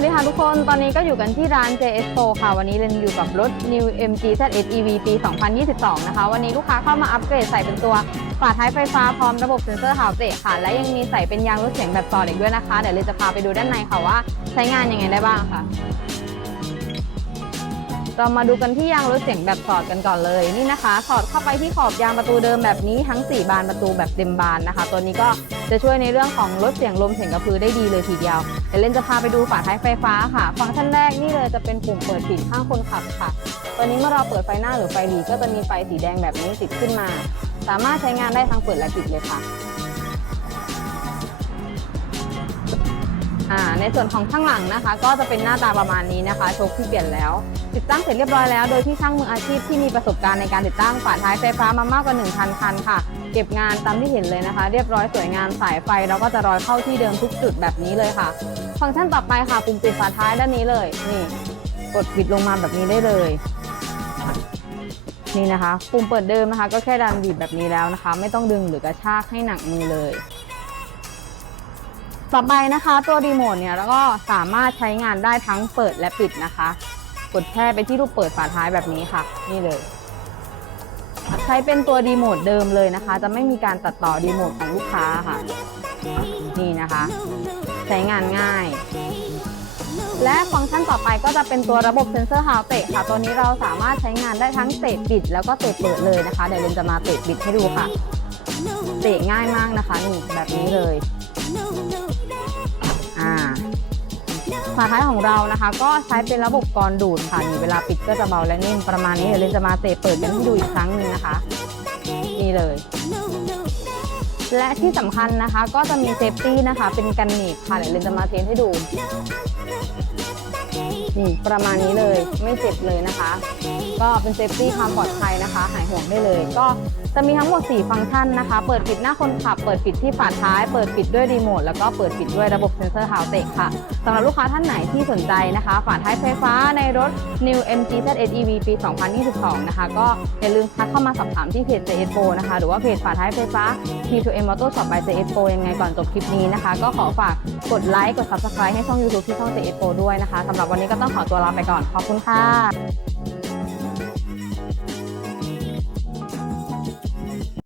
วัสดีค่ะทุกคน ตอนนี้ก็อยู่กันที่ร้าน JS p o ค่ะ วันนี้เรนอยู่กับรถ New MG ZS EV ปี 2022 นะคะ วันนี้ลูกค้าเข้ามาอัปเกรดใส่เป็นตัวฝาท้ายไฟฟ้าพร้อมระบบเซ็นเซอร์หาวเตะค่ะ และยังมีใส่เป็นยางรถเสียงแบบต่อเล็กด้วยนะคะ เดี๋ยวเรนจะพาไปดูด้านในค่ะว่าใช้งานยังไงได้บ้างค่ะ เรามาดูกันที่ยางรถเสียงแบบสอดกันก่อนเลยนี่นะคะสอดเข้าไปที่ขอบยางประตูเดิมแบบนี้ทั้ง 4 บานประตูแบบเต็มบานนะคะ ตัวนี้ก็จะช่วยในเรื่องของลดเสียงลมเสียงกระพือได้ดีเลยทีเดียวเดี๋ยวเล่นจะพาไปดูฝาท้ายไฟฟ้าค่ะ ฟังก์ชันแรกนี่เลยจะเป็นปุ่มเปิดปิดข้างคนขับค่ะ ตัวนี้เมื่อเราเปิดไฟหน้าหรือไฟหลีก็จะมีไฟสีแดงแบบนี้ติดขึ้นมา สามารถใช้งานได้ทั้งเปิดและปิดเลยค่ะ อ่าในส่วนของข้างหลังนะคะ ก็จะเป็นหน้าตาประมาณนี้นะคะ โชคที่เปลี่ยนแล้ว ติดตั้งเสร็จเรียบร้อยแล้ว โดยที่ช่างมืออาชีพที่มีประสบการณ์ในการติดตั้งฝาท้ายไฟฟ้ามามากกว่า 1,000 คันค่ะ เก็บงานตามที่เห็นเลยนะคะ เรียบร้อยสวยงามสายไฟเราก็จะร้อยเข้าที่เดิมทุกจุดแบบนี้เลยค่ะ ฟังก์ชันต่อไปค่ะปุ่มปิดฝาท้ายด้านนี้เลย นี่ กดปิดลงมาแบบนี้ได้เลยนี่นะคะ ปุ่มเปิดเดิมนะคะ ก็แค่ดันบีบแบบนี้แล้วนะคะ ไม่ต้องดึงหรือกระชากให้หนักมือเลย ต่อไปนะคะตัวรีโมทเนี่ยแล้วก็สามารถใช้งานได้ทั้งเปิดและปิดนะคะ กดแค่ไปที่รูปเปิดฝาท้ายแบบนี้ค่ะ นี่เลย ใช้เป็นตัวรีโมทเดิมเลยนะคะ จะไม่มีการตัดต่อรีโมทของลูกค้าค่ะ นี่นะคะ ใช้งานง่าย และฟังก์ชันต่อไปก็จะเป็นตัวระบบเซ็นเซอร์ฮาวเตะค่ะ ตัวนี้เราสามารถใช้งานได้ทั้งเตะปิด แล้วก็เตะเปิดเลยนะคะ เดี๋ยวเรนจะมาเตะปิดให้ดูค่ะ เตะง่ายมากนะคะนี่แบบนี้เลย ฝาท้ายของเรานะคะ ก็ใช้เป็นระบบกรดูดค่ะมีเวลาปิดก็จะเบาและนิ่มประมาณนี้เดี๋ยวเรนจะมาเตะเปิดกันให้ดูอีกครั้งหนึ่งนะคะนี่เลย และที่สำคัญนะคะ ก็จะมีเซฟตี้นะคะ เป็นกันหนีบค่ะเดี๋ยวเรนจะมาเทสให้ดูนี่ประมาณนี้เลยไม่เจ็บเลยนะคะ ก็เป็นเซฟตี้ความปลอดภัยนะคะ หายห่วงได้เลย ก็จะมีทั้งหมด 4 ฟังก์ชันนะคะ เปิดปิดหน้าคนขับ เปิดปิดที่ฝาท้าย เปิดปิดด้วยรีโมทแล้วก็เปิดปิดด้วยระบบเซ็นเซอร์ฮาวเตกค่ะสำหรับลูกค้าท่านไหนที่สนใจนะคะ ฝาท้ายไฟฟ้าในรถ New MG ZS EV ปี 2022 นะคะ ก็อย่าลืมทักเข้ามาสอบถามที่เพจ JS Pro นะคะ หรือว่าเพจฝาท้ายไฟฟ้า T2M Auto Shop by JS Pro ยังไงก่อนจบคลิปนี้นะคะ ก็ขอฝากกดไลค์กด Subscribe ให้ช่อง YouTube ที่ช่อง JS Pro ด้วยนะคะสำหรับวันนี้ก็ต้องขอตัวลาไปก่อน ขอบคุณค่ะ